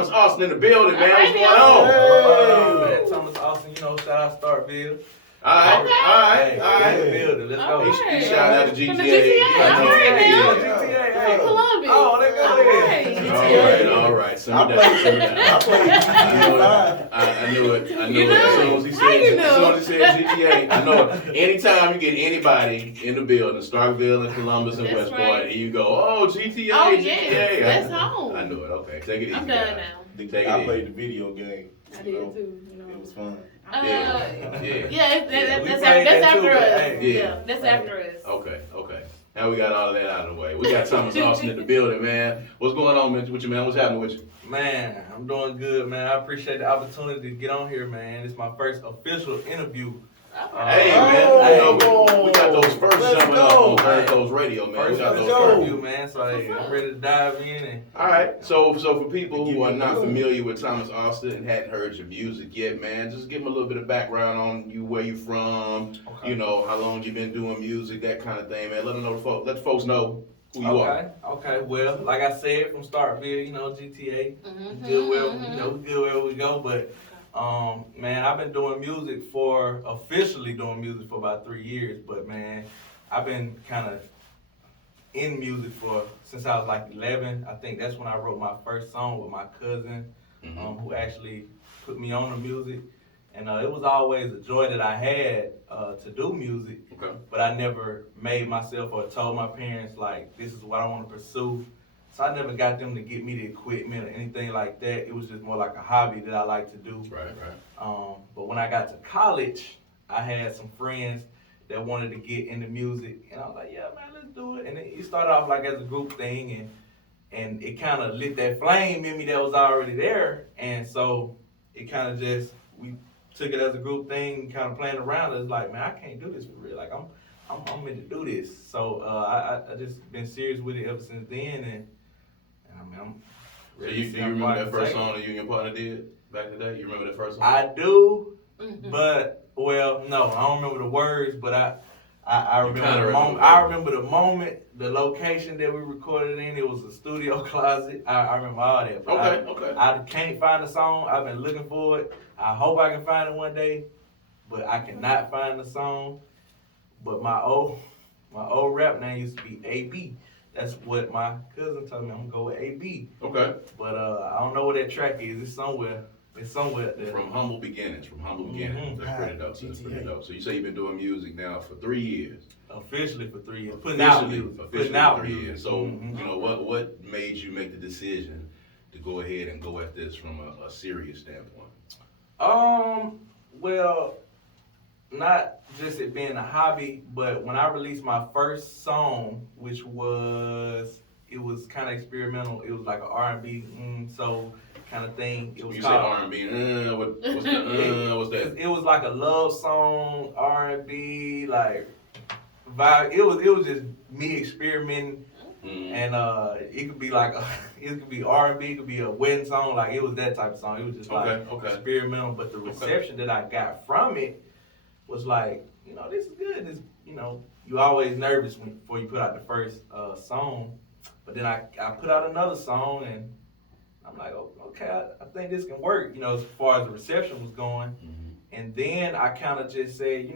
Thomas Austin in the building, man. What's going on? Man, Thomas Austin, shout out Starkville. All right. In the building, let's go. He shout out to GTA. From the GTA, all right now. GTA. Columbia. Oh, they go there. All right. Simmer down. I knew it. As soon as he said GTA, I know it. Anytime you get anybody in the building, Starkville and Columbus and Westport, and you go, oh, GTA, Oh, GTA. yes. That's home. I knew it. Okay, take it easy. I'm done now. I played the video game. I did too. It was fun. That's after us. Yeah, that's after us. Okay. Now we got all of that out of the way. We got Thomas Austin in the building, man. What's going on with you, man? What's happening with you? Man, I'm doing good, man. I appreciate the opportunity to get on here, man. It's my first official interview. Hey, man. We got those first jumping up on Third Coast Radio, man. First we got those interview, man. So I'm ready to dive in. All right. So for people who are not familiar with Thomas Austin and hadn't heard your music yet, man, just give them a little bit of background on you, where you from, how long you been doing music, that kind of thing, man. Let the folks know who you are. Okay. Well, like I said, from Starkville, GTA, good wherever we go, but. Man, I've been officially doing music for about 3 years, but man, I've been kind of in music since I was like 11. I think that's when I wrote my first song with my cousin, who actually put me on the music. And it was always a joy that I had to do music, but I never made myself or told my parents, like, this is what I want to pursue. So I never got them to get me the equipment or anything like that. It was just more like a hobby that I like to do. Right. But when I got to college, I had some friends that wanted to get into music, and I was like, yeah, man, let's do it. And it started off like as a group thing, and it kind of lit that flame in me that was already there. And so it kind of just, we took it as a group thing, kind of playing around. It's like, man, I can't do this for real. Like, I'm meant to do this. So I just been serious with it ever since then, and I mean, I'm ready. So you remember that first song that you and your partner did back in the day? You remember that first song? I do, but no, I don't remember the words, but I remember the moment. I remember the moment, the location that we recorded in. It was a studio closet. I remember all that. But okay. I can't find the song. I've been looking for it. I hope I can find it one day, but I cannot find the song. But my old rap name used to be AB. That's what my cousin told me. I'm gonna go with AB. Okay. But I don't know where that track is. It's somewhere there. From humble beginnings. That's pretty dope. So you say you've been doing music now for 3 years. Officially for 3 years. Putting out for 3 years. So what made you make the decision to go ahead and go at this from a serious standpoint? Well, not just it being a hobby, but when I released my first song, which was kind of experimental. It was like an R&B soul kind of thing. It was you called say R&B. What's that? It was like a love song, R&B, like vibe. It was just me experimenting, and it could be like it could be R&B, it could be a wedding song. Like it was that type of song. It was just like experimental. But the reception that I got from it was like, this is good. This, you always nervous before you put out the first song. But then I put out another song, and I'm like, okay, I think this can work, as far as the reception was going. And then I kind of just said,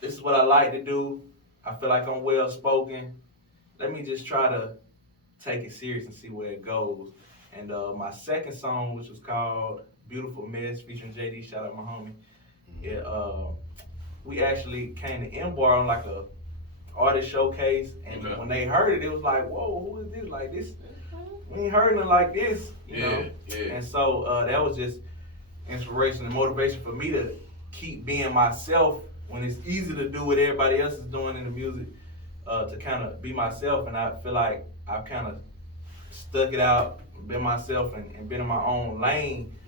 this is what I like to do. I feel like I'm well spoken. Let me just try to take it serious and see where it goes. And my second song, which was called Beautiful Mess, featuring JD, shout out my homie. We actually came to M-Bar on like a artist showcase, and when they heard it, it was like, whoa, who is this? Like this, we ain't heard nothing like this, know? And so that was just inspiration and motivation for me to keep being myself when it's easy to do what everybody else is doing in the music, to kind of be myself. And I feel like I've kind of stuck it out, been myself, and been in my own lane,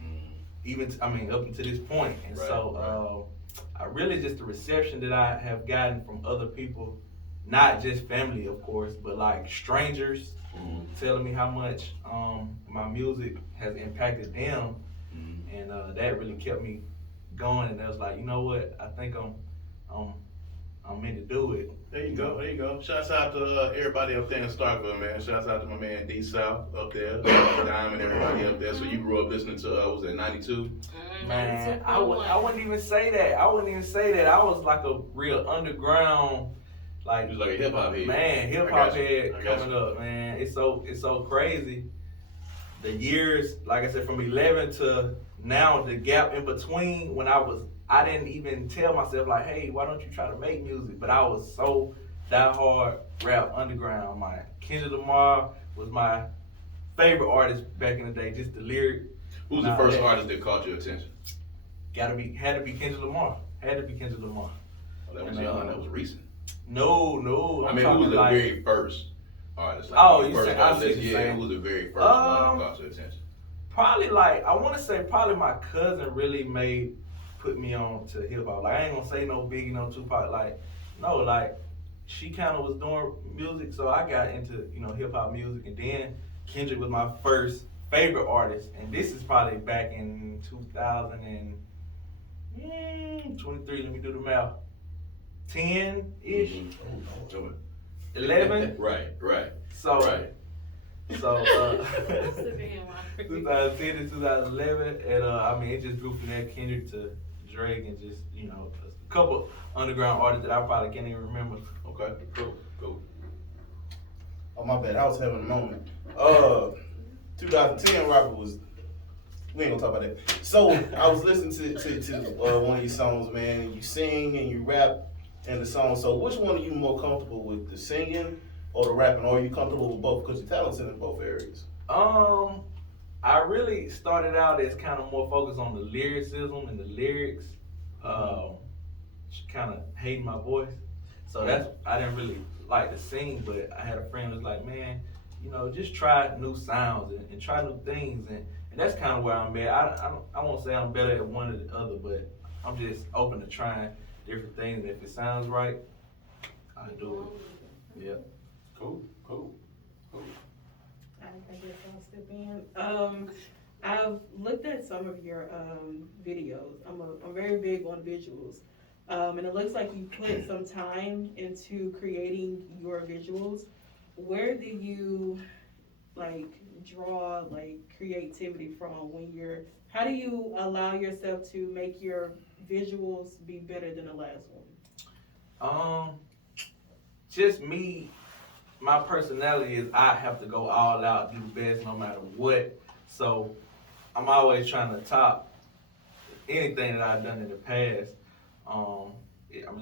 up until this point. And I really just the reception that I have gotten from other people, not just family, of course, but like strangers telling me how much my music has impacted them, and that really kept me going. And I was like, you know what? I think I'm I'm meant to do it. There you go. There you go. Shouts out to everybody up there in Starkville, man. Shouts out to my man D South up there, Diamond, everybody up there. So you grew up listening to was it 92? Man, I wouldn't even say that. I was like a real underground, like You was like a hip hop head. Man, hip hop head coming up, man. It's so crazy. The years, like I said, from 11 to now, the gap in between when I didn't even tell myself like, hey, why don't you try to make music? But I was so diehard rap underground. My Kendrick Lamar was my favorite artist back in the day. Just the lyric. Who's the first artist that caught your attention? Had to be Kendrick Lamar. Oh, that was young. That was recent. No. I mean, who was the very first artist? Like, who was the very first one that caught your attention? Probably I want to say my cousin really put me on to hip hop. Like, I ain't gonna say no Biggie, no Tupac. She kind of was doing music, so I got into hip hop music, and then Kendrick was my first favorite artist, and this is probably back in 2023. Let me do the math. 10-ish, 11. Right. So. Right. So 2010 to 2011, and it just grew from there. Kendrick to Drake, and just a couple underground artists that I probably can't even remember. Okay, cool. Oh my bad, I was having a moment. 2010 rapper was. We ain't gonna talk about that. So I was listening to one of your songs, man. And you sing and you rap in the song. So which one are you more comfortable with, the singing or the rapping? Or are you comfortable with both because you're talented in both areas? I really started out as kind of more focused on the lyricism and the lyrics. Kind of hating my voice. So I didn't really like to sing, but I had a friend who was like, man, just try new sounds and try new things, and that's kind of where I'm at. I won't say I'm better at one or the other, but I'm just open to trying different things. And if it sounds right, I do it. Yeah. Cool. I guess I'll step in. I've looked at some of your videos. I'm very big on visuals. And it looks like you put some time into creating your visuals. Where do you draw creativity from how do you allow yourself to make your visuals be better than the last one? Just me, my personality is I have to go all out, do the best no matter what. So I'm always trying to top anything that I've done in the past.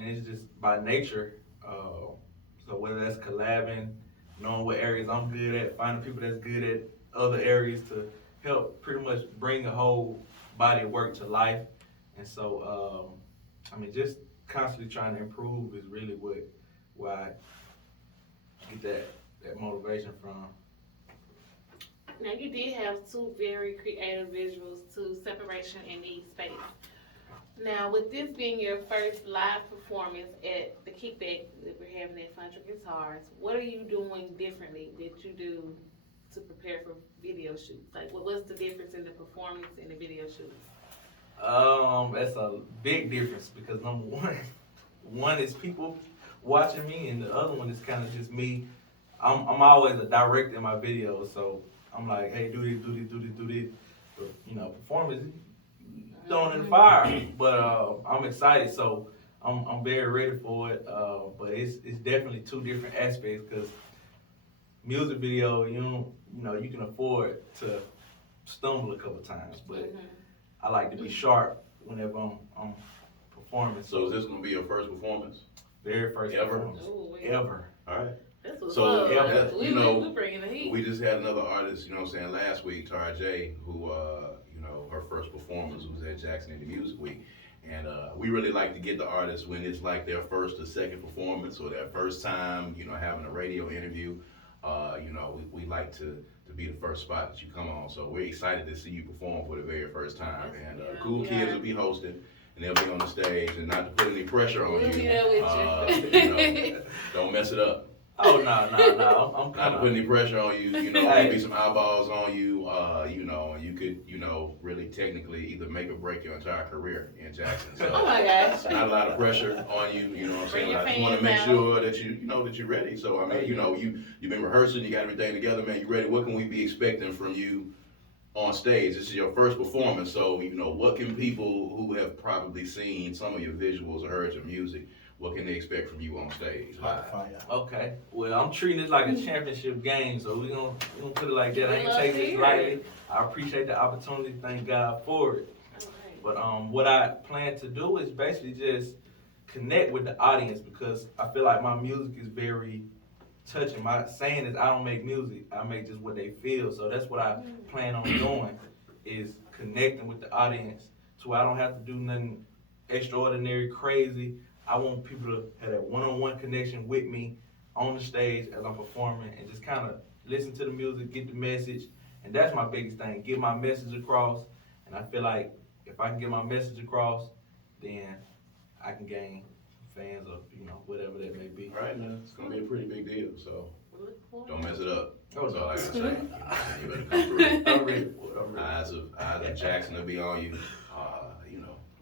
It's just by nature. So whether that's collabing, knowing what areas I'm good at, finding people that's good at other areas to help pretty much bring a whole body of work to life. And so, just constantly trying to improve is really where I get that motivation from. Now, you did have two very creative visuals to Separation and Need Space. Now, with this being your first live performance at the Kickback that we're having at Fun Guitars, what are you doing differently that you do to prepare for video shoots? What's the difference in the performance and the video shoots? That's a big difference because number one is people watching me, and the other one is kind of just me. I'm always a director in my videos, so I'm like, hey, do this. But, performance, thrown in the fire. But I'm excited, so I'm very ready for it. But it's definitely two different aspects because music video, you can afford to stumble a couple times, but I like to be sharp whenever I'm performing. So is this gonna be your first performance? Very first ever? performance. Ooh, Ever. All right. That's what's So, up. yeah, we bringing the heat. We just had another artist, last week, Tara J, who, her first performance was at Jackson Indie Music Week. And we really like to get the artists when it's like their first or second performance or their first time, having a radio interview. We like to be the first spot that you come on. So we're excited to see you perform for the very first time. And Cool Kids will be hosting. And they'll be on the stage, and not to put any pressure on We'll you. be there with you. Don't mess it up. Oh, no. I'm Not to put any pressure on you. There'll be some eyeballs on you, and you could, really technically either make or break your entire career in Jackson. So Oh my gosh. not a lot of pressure on you, you know what I'm saying? Bring your I just want to fans make out. sure that that you're ready. So I mean, you've been rehearsing, you got everything together, man. You ready? What can we be expecting from you on stage? This is your first performance, so what can people who have probably seen some of your visuals or heard your music, what can they expect from you on stage live? Okay. Well, I'm treating it like a championship game, so we gonna put it like that. I ain't Love take to this hear lightly. it. I appreciate the opportunity. Thank God for it. Okay. But what I plan to do is basically just connect with the audience, because I feel like my music is very touching. My saying is I don't make music, I make just what they feel. So that's what I plan on doing, is connecting with the audience to where I don't have to do nothing extraordinary, crazy. I want people to have that one-on-one connection with me on the stage as I'm performing, and just kind of listen to the music, get the message. And that's my biggest thing, get my message across. And I feel like if I can get my message across, then I can gain fans or, whatever that may be. All right, man. It's gonna be a pretty big deal, so Look forward. don't mess it up. Oh, That's no. all I gotta say. You better come through. I'm ready. Eyes of Jackson will be on you.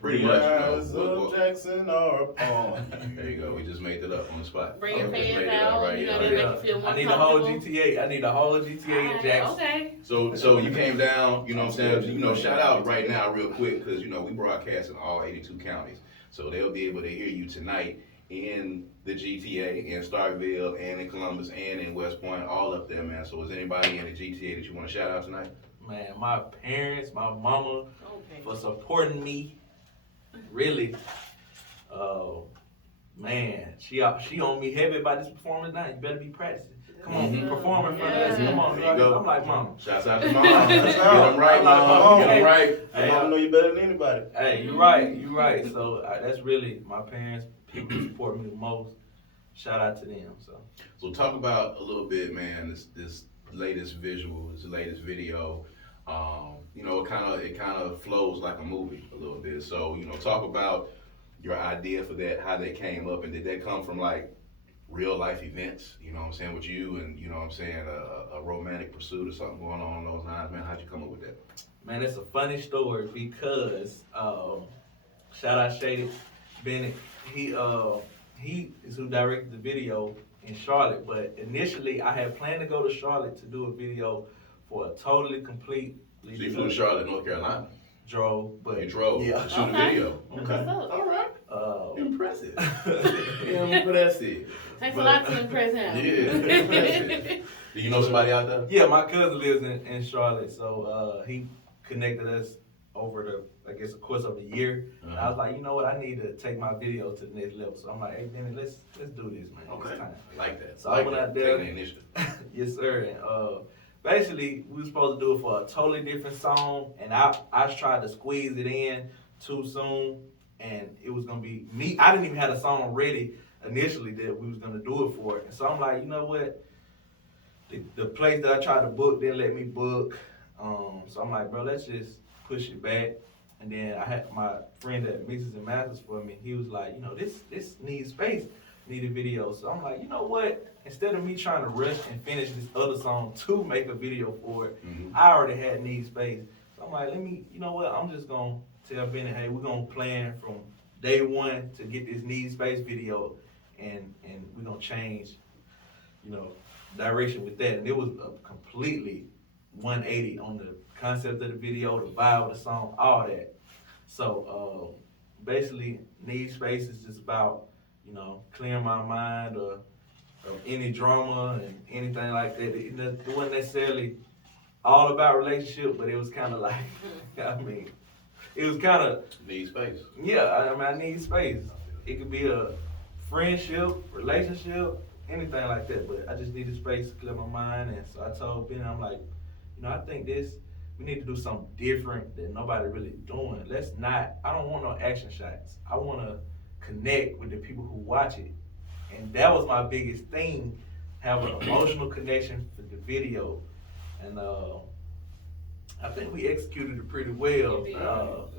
Pretty much. Eyes of Jackson are upon you. There you go. We just made that up on the spot. Bring your We just fans made it up out, right they here. make you feel more I need a whole comfortable. GTA. I need a whole GTA in Jackson. Okay. So you came down, you know what I'm saying? Shout out right now real quick, because, we broadcast in all 82 counties. So they'll be able to hear you tonight in the GTA, in Starkville, and in Columbus, and in West Point, all up there, man. So is anybody in the GTA that you want to shout out tonight? Man, my parents, my mama, Okay. for supporting me. Really. Man, she on me heavy about this performance now. You better be practicing. Come on, Mhm. perform in front of us. Come on, There you go. I'm like, mom. Shouts out to mom. Get them right, mom. Get them right. I don't know you better than anybody. Hey, you right. So that's really my parents, people who support me the most. Shout out to them. So talk about a little bit, man, this latest visual, this latest video. It kind of flows like a movie a little bit. So, talk about your idea for that, how that came up, and did that come from like real life events, with you and, a romantic pursuit or something going on those lines, man? How'd you come up with that? Man, it's a funny story because shout out Shady Bennett. He is who directed the video in Charlotte, but initially I had planned to go to Charlotte to do a video for a totally complete. So you flew to Charlotte, North Carolina. Drove, but You drove yeah. to shoot a Okay. video. That's what's up. All right. Impressive. yeah, Impressive. Takes a lot to impress him. Yeah, impressive. Do you know somebody out there? my cousin lives in Charlotte, so he connected us over the course of a year. And I was like, you know what, I need to take my video to the next level. So I'm like, hey Benny, let's do this, man. Okay. It's time. Like that. So I went that. out there. Taking the initiative. Yes, sir. And basically, we were supposed to do it for a totally different song, and I tried to squeeze it in too soon, and it was gonna be me. I didn't even have a song ready initially that we was gonna do it for. And so I'm like, you know what? The place that I tried to book didn't let me book. So I'm like, bro, let's just push it back. And then I had my friend that mixes and masters for me. He was like, this needs space, need a video. So I'm like, you know what? Instead of me trying to rush and finish this other song to make a video for it, I already had need space. So I'm like, you know what? I'm just gonna tell Bennett, hey, we're gonna plan from day one to get this need space video, and we're gonna change, direction with that. And it was a completely 180 on the concept of the video, the vibe of the song, all that. So basically, need space is just about, clearing my mind of any drama and anything like that. It wasn't necessarily all about relationship, but it was kind of like, it was kind of, Need space. yeah, I need space. It could be a friendship, relationship, anything like that, but I just needed space to clear my mind. And so I told Ben, I'm like, I think we need to do something different that nobody really doing. I don't want no action shots. I want to connect with the people who watch it. And that was my biggest thing, have an emotional connection for the video. And I think we executed it pretty well. All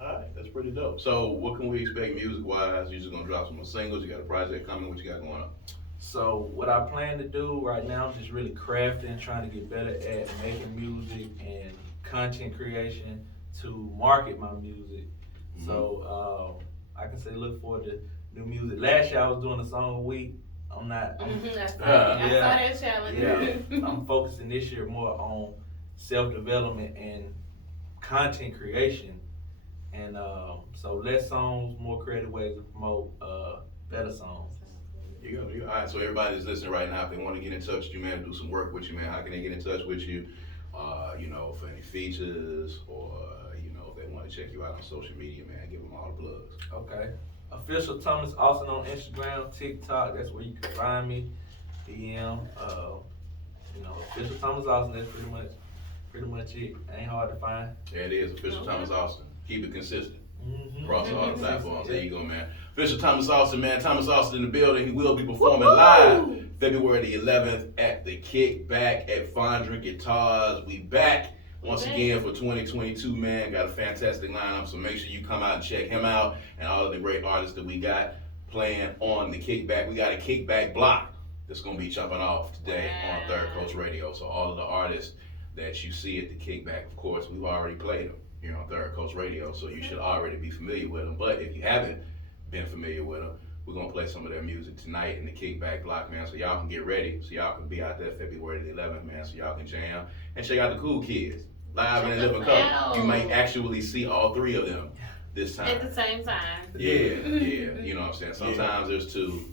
right. That's pretty dope. So what can we expect music-wise? You just gonna drop some more singles? You got a project coming? What you got going on? So what I plan to do right now is just really crafting, trying to get better at making music and content creation to market my music. So I can say look forward to new music. Last year I was doing a song a week. I saw that challenge. Yeah, I'm focusing this year more on self-development and content creation, and so less songs, more creative ways to promote better songs. You go. All right, so everybody that's listening right now, if they want to get in touch with you, man, do some work with you, man, how can they get in touch with you? For any features, or if they want to check you out on social media, man, give them all the plugs. Okay. Official Thomas Austin on Instagram, TikTok. That's where you can find me. DM. Official Thomas Austin. That's pretty much it. Ain't hard to find. Yeah, it is. Official Thomas Austin. Keep it consistent Mm-hmm. across all the platforms. There you go, man. Official Thomas Austin, man. Thomas Austin in the building. He will be performing live February the 11th at the Kickback at Fondren Guitars. We back once again for 2022, man. Got a fantastic lineup, so make sure you come out and check him out and all of the great artists that we got playing on the Kickback. We got a Kickback block that's going to be jumping off today on Third Coast Radio. So all of the artists that you see at the Kickback, of course, we've already played them here on Third Coast Radio, so you should already be familiar with them. But if you haven't been familiar with them, we're going to play some of their music tonight in the Kickback block, man, so y'all can get ready, so y'all can be out there February the 11th, man, so y'all can jam and check out the Cool Kids live in the living color. You might actually see all three of them this time. At the same time. Yeah, you know what I'm saying? Sometimes there's two,